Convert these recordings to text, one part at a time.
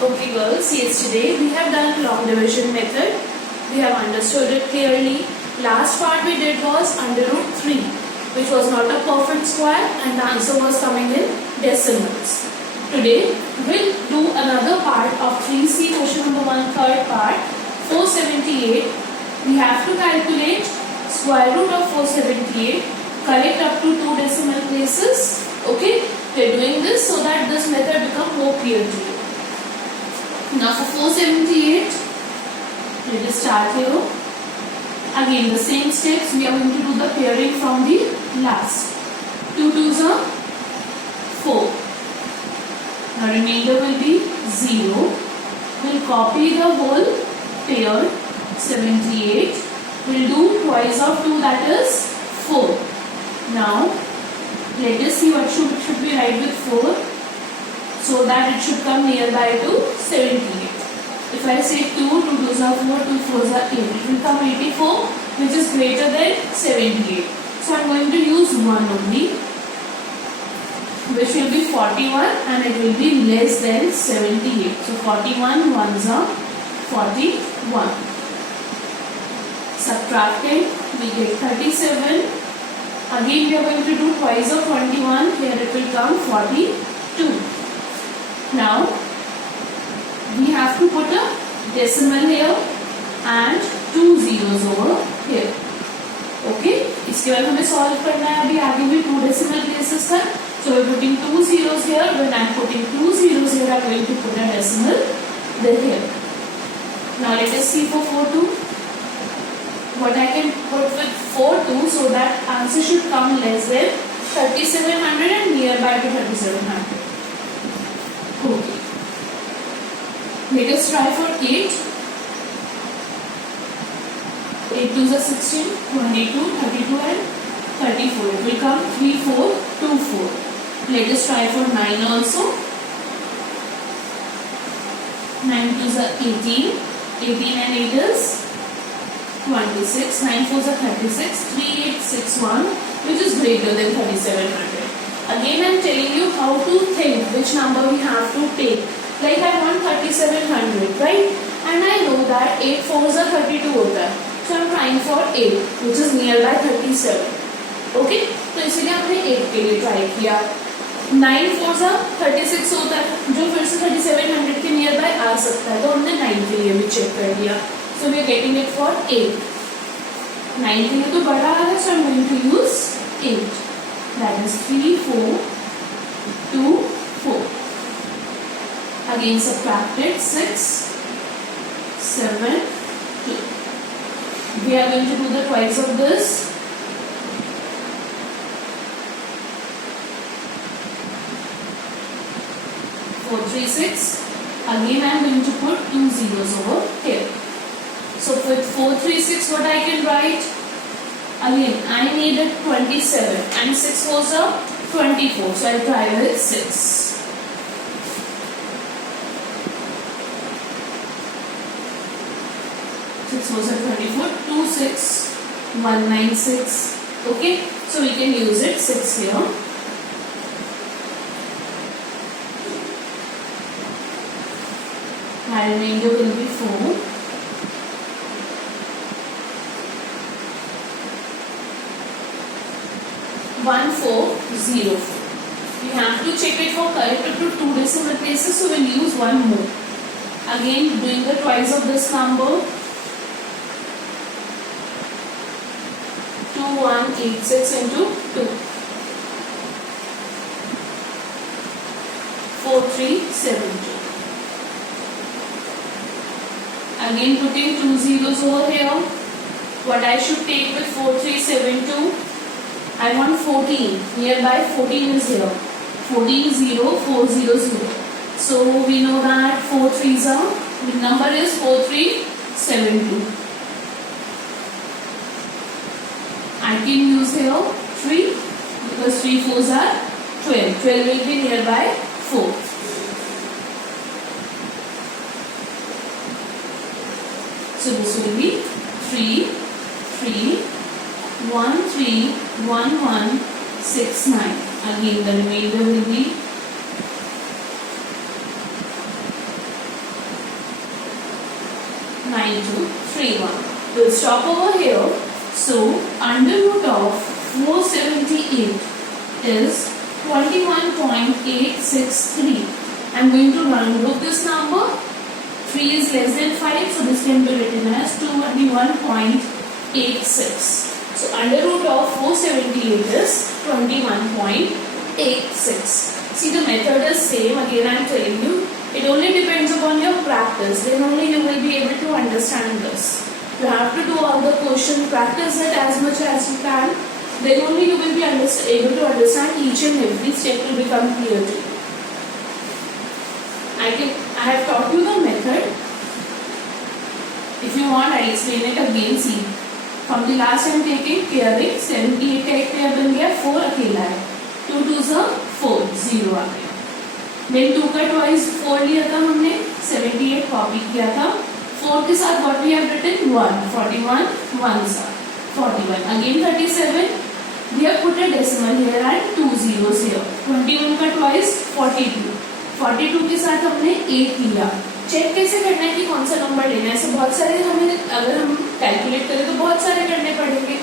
Okay girls, yesterday we have done long division method. We have understood it clearly. Last part we did was under root 3, which was not a perfect square and the answer was coming in decimals. Today we'll do another part of 3C question number 1 third part, 478. We have to calculate square root of 478, correct up to 2 decimal places. Okay, we are doing this so that this method become more clear to you. Now for 478, let us start here. Again the same steps, we are going to do the pairing from the last. 2 2s are 4. Now remainder will be 0. We'll copy the whole pair, 78. We'll do twice of 2, that is 4. Now let us see what should we write with 4, so that it should come nearby to 78. If I say 2, 2 2s are 4, 2 4s are 8, it will come 84, which is greater than 78. So I am going to use 1 only, which will be 41 and it will be less than 78. So 41 ones are 41. Subtracting, we get 37. Again we are going to do twice of 21, here it will come 42. Now we have to put a decimal here and 2 zeros over here. Okay, इसके बाद हमें solve करना है अभी आगे भी 2 decimal places तक. So we are putting 2 zeros here. When I am putting 2 zeros here, I am going to put a decimal there here. Now let us see for 42. What I can put with 42 so that answer should come less than 3700 and nearby to 3700. Okay. Let us try for 8. 8 2s are 16, 22, 32 and 34. It will come 3 4 2 4. Let us try for 9 also. 9 2s are 18. 18 and 8 is 26. 9 4s are 36. 3 8 6 1, which is greater than 3700. Again I am telling you how to think which number we have to take. Like I want 3700, right? And I know that 8 4s are 32 होता है. So I am trying for 8, which is nearby 37. Okay? तो इसलिए हमने 8 के लिए try किया. 9 4s are 36 होता है, जो फिर से 3700 के nearby आ सकता है. तो हमने 9 के लिए भी check कर लिया. So we are getting it for 8. 9 के लिए तो बड़ा आ है, so I am going to use 8. That is 3 4 2 4. Again subtracted 6 7 2. We are going to do the twice of this. Four 3 6. Again I am going to put 2 zeros over here. So with 4 3 6, what I can write? Again, I needed 27 and 6 4s are 24. So I'll try with 6. Six 4s are 24. 2 6 1 9 6. Okay, so we can use it 6 here. My remainder will be 4. 1 4 0 4. We have to check it for correct up to 2 decimal places, so we'll use one more. Again, doing the twice of this number. 2186 into 2. 4372. Again putting 2 zeros over here. What I should take with 4372? I want 14. Nearby 14 is here. 14 0 4 0 0. So we know that 4 3s are, the number is 4372. I can use here 3 because 3 4s are 12. 12 will be nearby 4. So this will be 3 3 1 3 1 1 6 9. Again the remainder will be 9231. We'll stop over here. So under root of 478 is 21.863. I'm going to round off this number. 3 is less than 5, so this can be written as 21.86. So under root of 478 is 21.86. See, the method is same. Again, I'm telling you, it only depends upon your practice. Then only you will be able to understand this. You have to do all the question, practice it as much as you can. Then only you will be able to understand each and every step will become clear to you. I have taught you the method. If you want, I'll explain it again. See, from the last time taking pairing, 78 का एक pair बन गया, 4 अकेला है, 2 2s are 4, 0 आ गया. Then 2 का twice 4 लिया था हमने, 78 कॉपी किया था, 4 के साथ what we have written 1, 41 1s are 41. Again 37. We have put a decimal here and 2 zeros here. 21 का twice 42. 42 के साथ हमने 8 लिया. चेक कैसे करना है कि कौन सा नंबर लेना है? ऐसे बहुत सारे हमें, अगर हम कैलकुलेट करें तो बहुत सारे करने पड़ेंगे.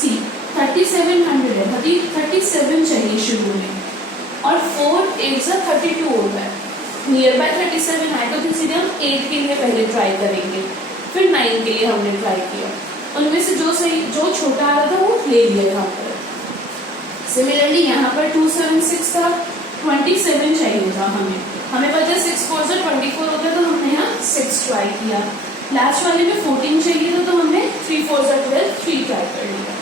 सी 3700 है, 37 चाहिए शुरू में, और 4 8 से 32 होता है. नियर बाय 37 आए तो सीधे हम 8 के लिए पहले ट्राई करेंगे, फिर 9 के लिए हमने ट्राई किया. उनमें से जो छोटा आ रहा था वो ले लिया यहाँ पर. सिमिलरली यहाँ पर 276 था, 27 चाहिए था हमें पता है 6 4 से 24 होता है, तो हमने यहाँ 6 ट्राई किया. लास्ट वाले में 14 चाहिए था, तो हमने 3 4 से 12 3 ट्राई कर लिया.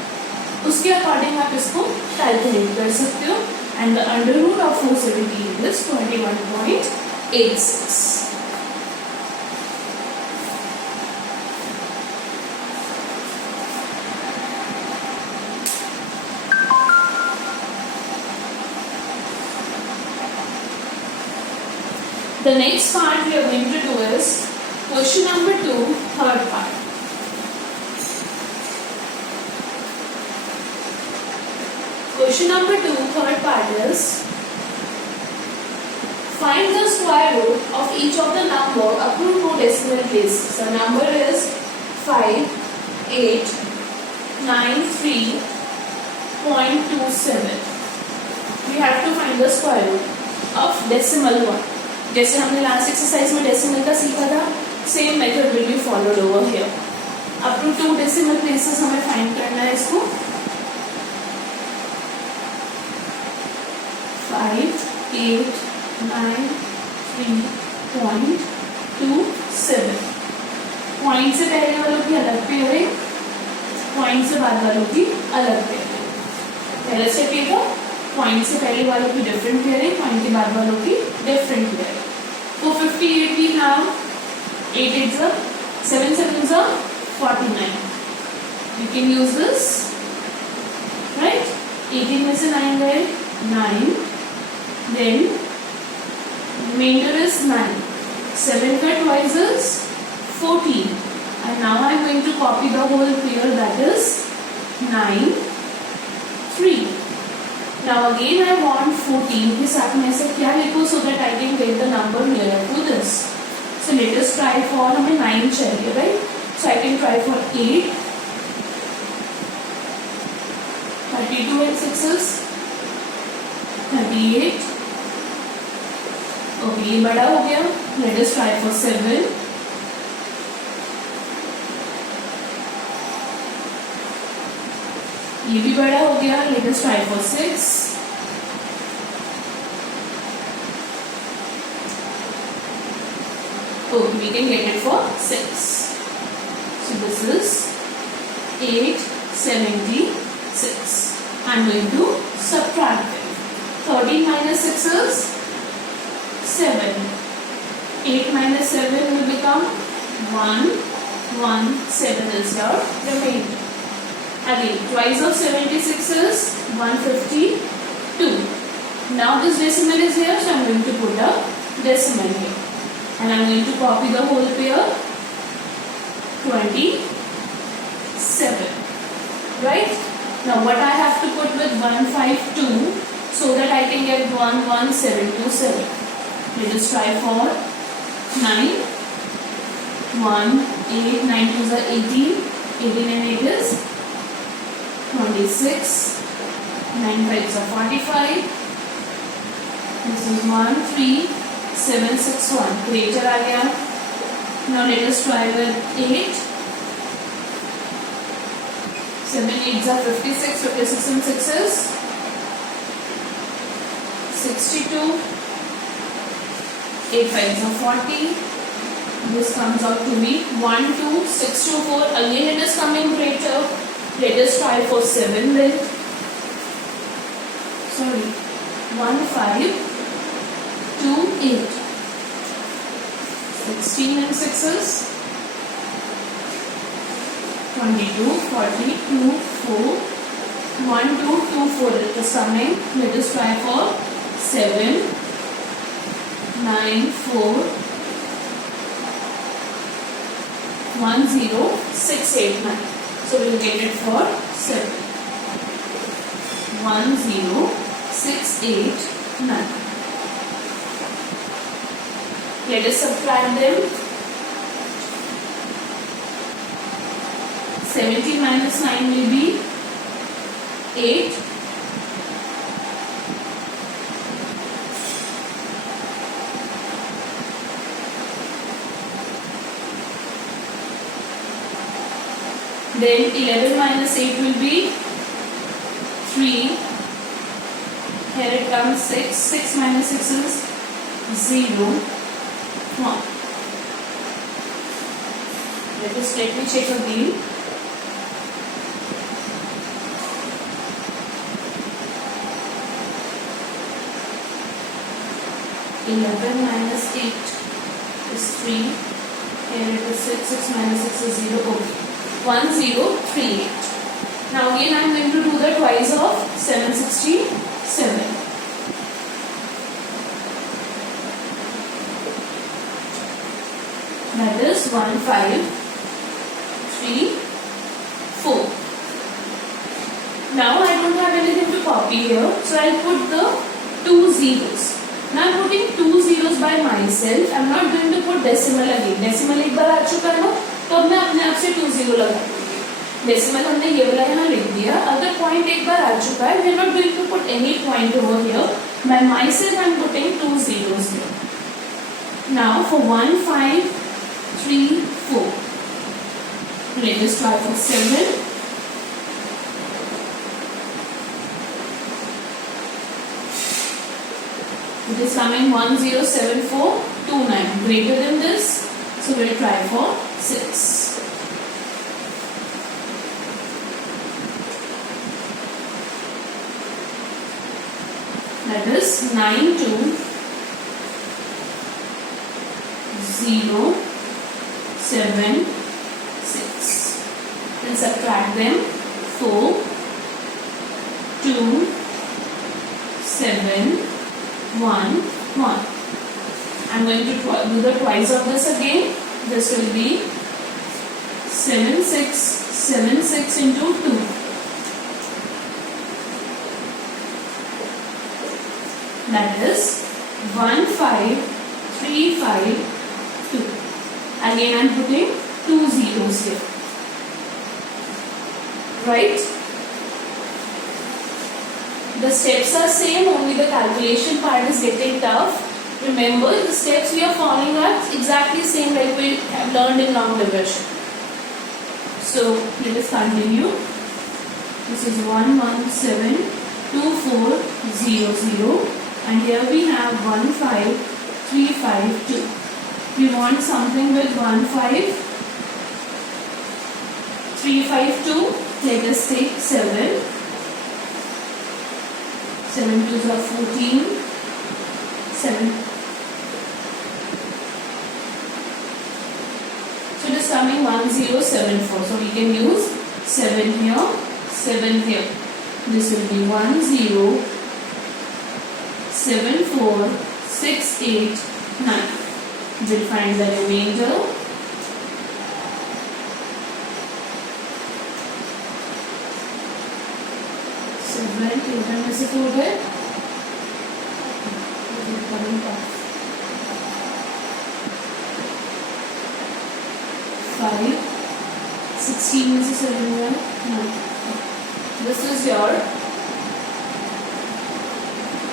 उसके अकॉर्डिंग आप इसको कैलकुलेट कर सकते हो. And the under root of 478 is 21.86. The next part we are going to do is question number 2, third part. Question number 2, third part is find the square root of each of the number up to 2 decimal places. The number is 5893.27. We have to find the square root of decimal one. जैसे हमने last exercise में decimal का सीखा था, same method will be followed over here. Up to 2 decimal places हमें find करना है इसको. 5893.27. पॉइंट से पहले वालों की अलग पेयरिंग, पॉइंट से बाद वालों की अलग पेयरिंग. पहला स्टेप ये था, पॉइंट से पहले वालों की डिफरेंट पेयरिंग, पॉइंट के बाद वालों की डिफरेंट पेयरिंग. तो 58 we have 8 8s are 7 7s are 49. You can use this, right? 18 में से 9 गए 9. Then remainder is 9. 7 का twice is 14. And now I am going to copy the whole pair, that is 9 3. Now again I want 14 के साथ में ऐसे क्या लिखूं so that I can get the number nearer to this. So let us try for, हमें 9 चाहिए, right? So I can try for 8. 32 and 6 is 38. Okay, ये बड़ा हो गया. Let us try for 7. ये भी बड़ा हो गया. Let us try for 6. Okay, we can get it for 6. So this is 876. I'm going to subtract it. 13 minus 6 is 7. 8 minus 7 will become 1. 1 7 is your remainder. Again, twice of 76 is 152. Now this decimal is here, so I am going to put a decimal here. And I am going to copy the whole pair, 27. Right? Now what I have to put with 152 so that I can get 11727. Let us try for 9, 1, 8, 9 2s are 18. 18 and 8 is 26. 9 5s are 45. This is 1, 3, 7, 6, 1. Greater आ गया. Now let us try with 8. 7 8s are 56. 56 and 6 is 62. 8 5s are 40. This comes out to be 1, 2, 6 2, 4. Again it is coming greater. Let us try for 7 then. Sorry. 1, 5, 2, 8. 16 and 6s. 22, 42, 4. 1, 2, 2, 4. It is coming. Let us try for 7, 9, 4. 1, 0, 6, 8, 9. So we will get it for 7. 1, 0, 6, 8, 9. Let us subtract them. 70 minus 9 will be 8. Then 11 minus 8 will be 3. Here it comes 6. 6 minus 6 is 0. 1. Let me check again. Eleven minus 8 is 3. Here it is 6. 6 minus 6 is 0. Okay. 1, 0, 3, 8. Now again I am going to do the twice of 767. That is 1, 5, 3, 4. Now I don't have anything to copy here, so I will put the 2 zeros. Now I am putting 2 zeros by myself. I am not going to put decimal again. Decimal एक बार आ चुका है ना, तो अब मैं अपने आप से 2 0 लगा दूंगी. डेसिमल हमने ये वाला यहाँ लिख दिया. अगर पॉइंट एक बार आ चुका है, we are not going to put any point over here. By myself I am putting 2 zeros here. Now for 1, 5, 3, 4. Let us try for 7. It is coming 1, 0, 7, 4, 2, 9. Greater than this. So we will try for 6. That is 9, 2, 0, 7, 6. Then subtract them. 4, 2, 7, 1, 1. I'm going to do the twice of this again. This will be 7, 6, 7, 6 into 2. That is 1, 5, 3, 5, 2. Again I am putting 2 zeros here. Right? The steps are same, only the calculation part is getting tough. Remember, the steps we are following are exactly same like we have learned in long division. So let us continue. This is 1, 1, 7, 2, 4, 0, 0. And here we have 1, 5, 3, 5, 2. We want something with 1, 5, 3, 5, 2. Let us take 7. 7 2s are 14. 7. So it is coming 1, 0, 7, 4. So we can use 7 here, 7 here. This will be 1, 0, 7, 4, 6, 8, 9. We'll find the remainder. में से 2 गए. 4, 5, 16 में से 7 गया 9. This is your,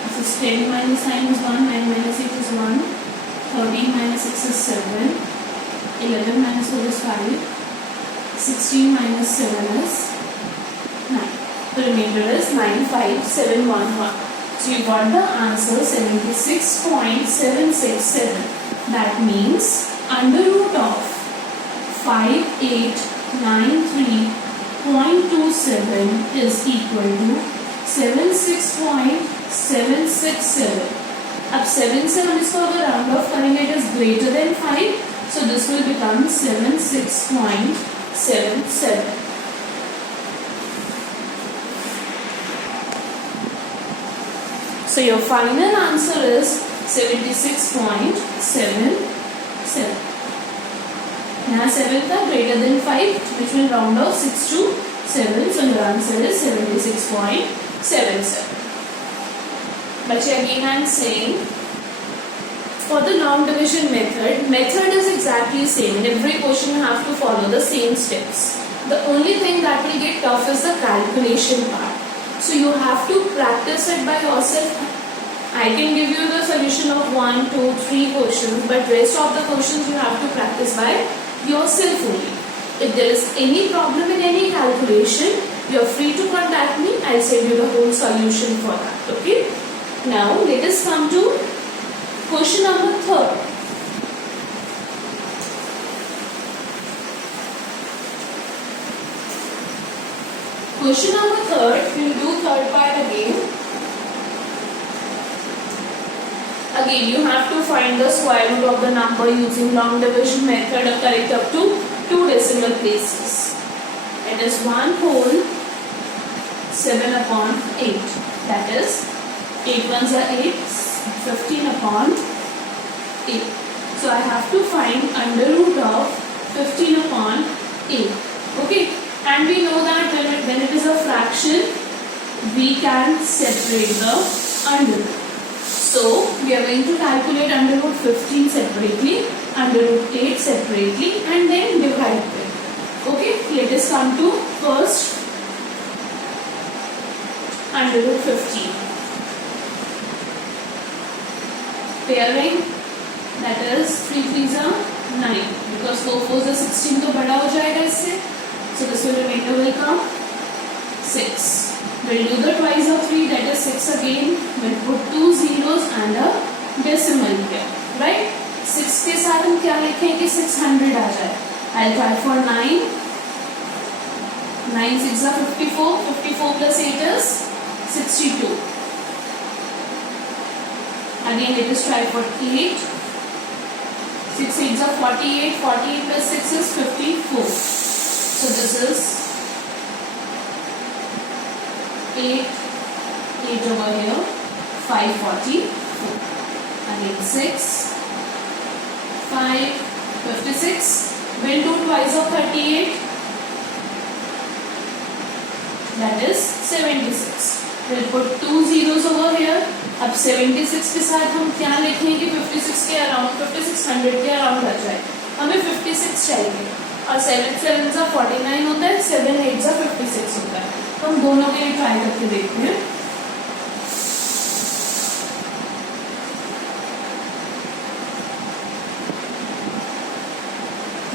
this is 10 minus 9 is 1, 9 minus 8 is 1, 13 minus 6 is 7, 11 minus 4 is 5, 16 minus 7 is 9. The remainder is 95711. So you got the answer 76.767. That means under root of 5893.27 is equal to 76.767. अब 7 से हम इसको अगर round of करेंगे it is greater than 5, so this will become 76.77. So your final answer is 76.77. यहाँ 7 था greater than 5, which will round off 6 to 7. So your answer is 76.77. But again I am saying, for the long division method is exactly same. In every question you have to follow the same steps. The only thing that will get tough is the calculation part. So you have to practice it by yourself. I can give you the solution of 1, 2, 3 questions, but rest of the questions you have to practice by yourself only. If there is any problem in any calculation, you are free to contact me. I'll send you the whole solution for that. Okay. Now let us come to question number 3. Question number 3, we'll do third part again. Again, you have to find the square root of the number using long division method or correct up to 2 decimal places. It is 1 whole 7 upon 8. That is 8 ones are 8, 15 upon 8. So I have to find under root of 15 upon 8. Okay. And we know that when it is a fraction, we can separate the under root. So we are going to calculate under root 15 separately, under root 8 separately, and then divide them. Okay, let us come to first under root 15. Pairing, that is 3 3s are 9, because 4 4s are 16, तो बड़ा हो जाएगा इससे. So this will remainder will come 6. We'll do the twice of 3, that is 6 again. We'll put 2 zeros and a decimal here, right? 6 के साथ हम क्या लिखें कि 600 आ जाए. I'll try for 9. 9 6 are 54. 54 plus 8 is 62. Again let us try for 8. 6 8 are 48. 48 plus 6 is 54. So this is 8 over here, 544. Again 6, 5, 56. We'll do twice of 38. That is 76. We'll put 2 zeros over here. अब 76 के साथ हम क्या लिखेंगे कि 56 के around 5600 के around आ जाए. हमें 56 चाहिए और 7 7 का 49 होता है, 7 8 का 56 होता है. तो हम दोनों के लिए ट्राई करके देखते हैं.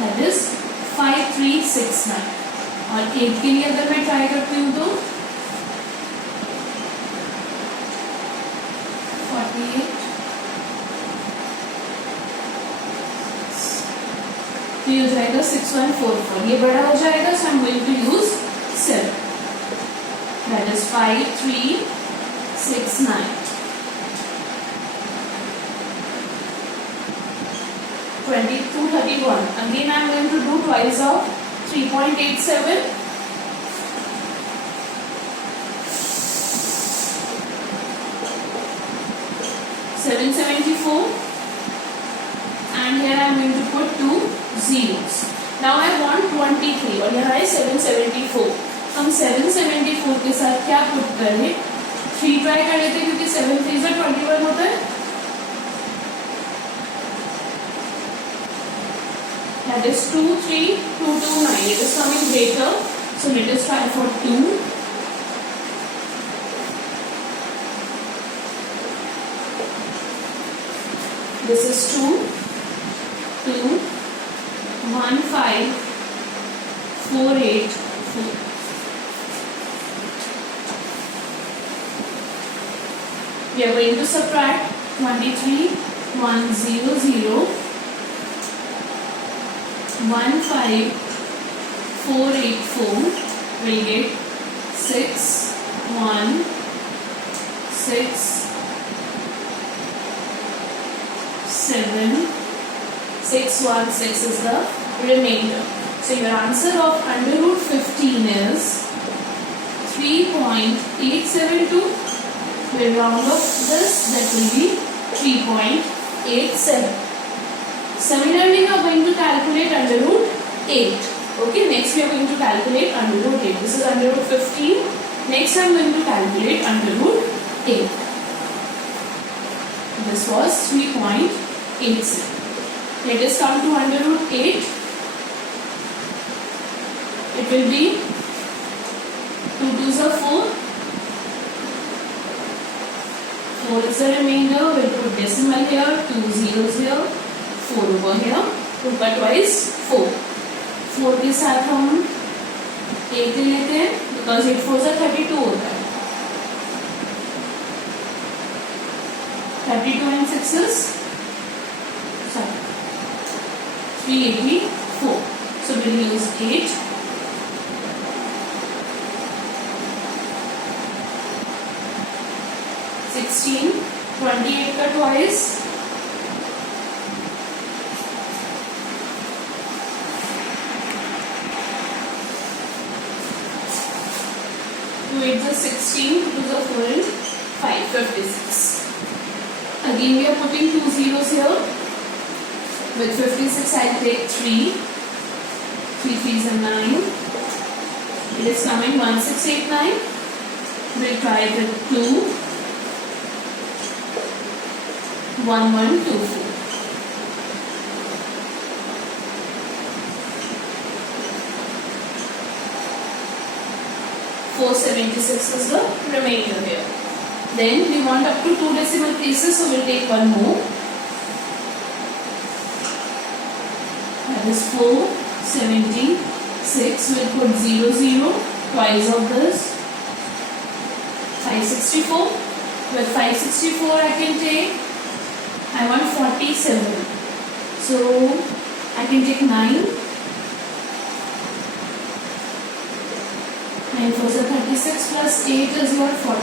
That is 5369. और 8 के लिए अगर मैं ट्राई करती हूँ तो 48. तो ये हो जाएगा 6144. ये बड़ा हो जाएगा, so I'm going to use 7. That is 5369. 2231. Again I am going to do twice of 3.87. 774. And here I am going to put 2 zeros. Now I want 23 और यहाँ है 774. हम 774 के साथ क्या पुट करें? 3 ट्राई कर लेते हैं क्योंकि 7 3 से 21 होता है. That is 2, 3, 2, 2, 9. It is coming greater. So let us try for 2. This is 2, 2, 1, 5, 4, 8, 4. We are going to subtract 23, 1, 0, 0, 1, 5, 4, 8, 4. We'll get 6, 1, 6, 7, 6, 1, 6 is the remainder. So your answer of under root 15 is 3.872. We'll round off this, that will be 3.87. Similarly, we are going to calculate under root 8. Okay, next we are going to calculate under root 8. This is under root 15. Next I am going to calculate under root 8. This was 3.87. Let us come to under root 8. It will be 2 2s are 4. 4 is the remainder. We will put decimal here. 2 zeros here. 4 over here. 2 का twice 4. 4 के साथ हम 8 लेते हैं because 8 4 से 32 होता है. 32 and 6 is 384. So we will use 8. 16, 28 का twice. 2 8 is 16, 2 is 4 and 5, 56. Again we are putting 2 zeros here. With 56 I take 3. 3 3s are 9. It is coming 1689. We'll try with 2. 1124. 476 is the remainder here. Then we want up to 2 decimal places, so we'll take one more. That is 476. We'll put 0 0 twice of this. 564. With 564 I can take. I want 47. So I can take 9. 9 4 is 36 plus 8 is your 40.